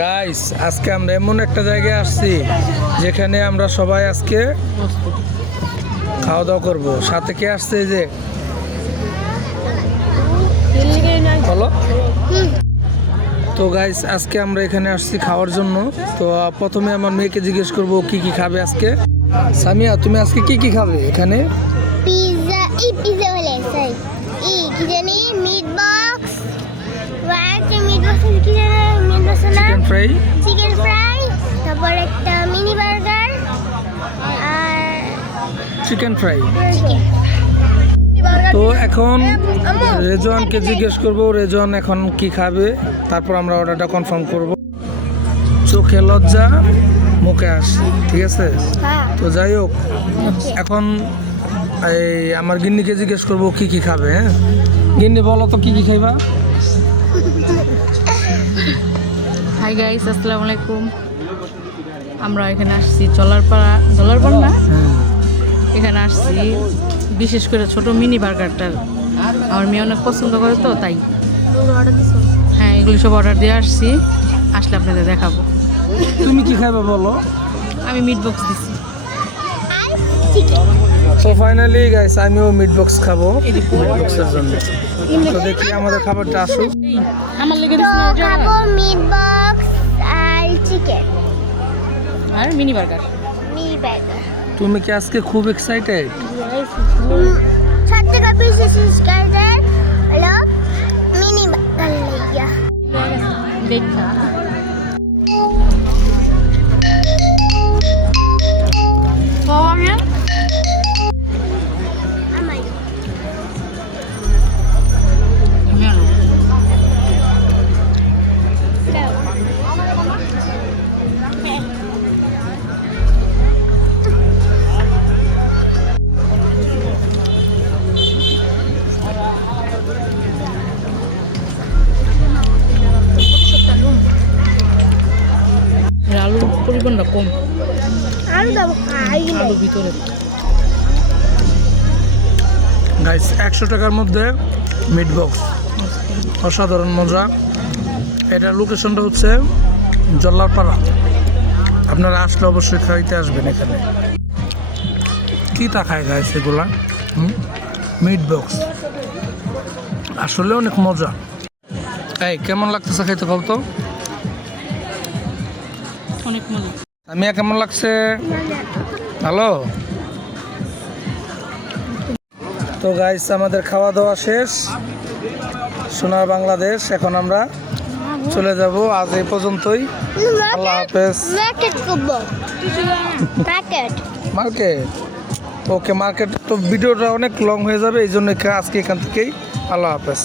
Guys আজকে আমরা এমন একটা জায়গায় আসছি যেখানে আমরা সবাই আজকে খাওয়া দাওয়া করবো। সাথে কে আসছে এই যে বলো তো গাইস আজকে আমরা এখানে আসছি খাওয়ার জন্য। তো প্রথমে আমার মেয়েকে জিজ্ঞেস করবো কি কি খাবে আজকে। সামিয়া তুমি আজকে কি কি খাবে এখানে? পিৎজা পিৎজা বলে সরি কি জানি মিট বক্স মিট বক্স কি জানি মিট মশলা চিকেন ফ্রাই তারপর একটা মিনি বার্গার আর চিকেন ফ্রাই। তো এখন রেজওয়ানকে জিজ্ঞেস করবো রেজওয়ান এখন কি খাবে, তারপর আমরা অর্ডারটা কনফার্ম করব। চোখে লজ্জা মুখে আসি, ঠিক আছে? তো যাই হোক এখন এই আমার গিন্নিকে জিজ্ঞেস করবো কি কি খাবে। হ্যাঁ গিন্নি বলো তো কি কি খাইবা? হাই গাইস, আসসালামু আলাইকুম। আমরা এখানে আসছি জলারপাড়া না এখানে আসছি বিশেষ করে ছোট মিনি বার্গারটার আমার মেয়ে অনেক পছন্দ করে, তো তাই হ্যাঁ এগুলি সব অর্ডার দিয়ে আসছি। আসলে আপনাদের দেখাবো। তুমি কি খাইবা বলো? আমি মিট বক্স দিছি। তো ফাইনালি গাইস আমিও মিট বক্স খাবো মিট বক্সের জন্য। তো দেখি আমাদের খাবারটা আসুক। আমার লেগে খাবো মিট বক্স আর চিকেন আর মিনি বার্গার। তুমি কি আজকে খুব এক্সাইটেড? সত্যি কথা বিশেষ হলো মিনি বার্গার লাইয়া দেখা আলুর পরিমাণটা কম, আলু ভিতরে। গাইস 100 টাকার মধ্যে মিট বক্স, অসাধারণ মজা। এটার লোকেশনটা হচ্ছে জল্লারপাড়া। আপনারা আসলে অবশ্যই খাইতে আসবেন এখানে। কি তা খায় গাইস এগুলা? মিট বক্স আসলে অনেক মজা। এই কেমন লাগতেছে খাইতে বলতো? অনেক মজা। সামিয়া কেমন লাগছে? ভালো। তো গাইস আমাদের খাওয়া দাওয়া শেষ সোনার বাংলাদেশ। এখন আমরা চলে যাব। আজ এই পর্যন্তই। আল্লাহ হাফেজ। মার্কেট ওকে মার্কেট তো ভিডিওটা অনেক লং হয়ে যাবে, এই জন্য আজকে এখান থেকেই আল্লাহ হাফেজ।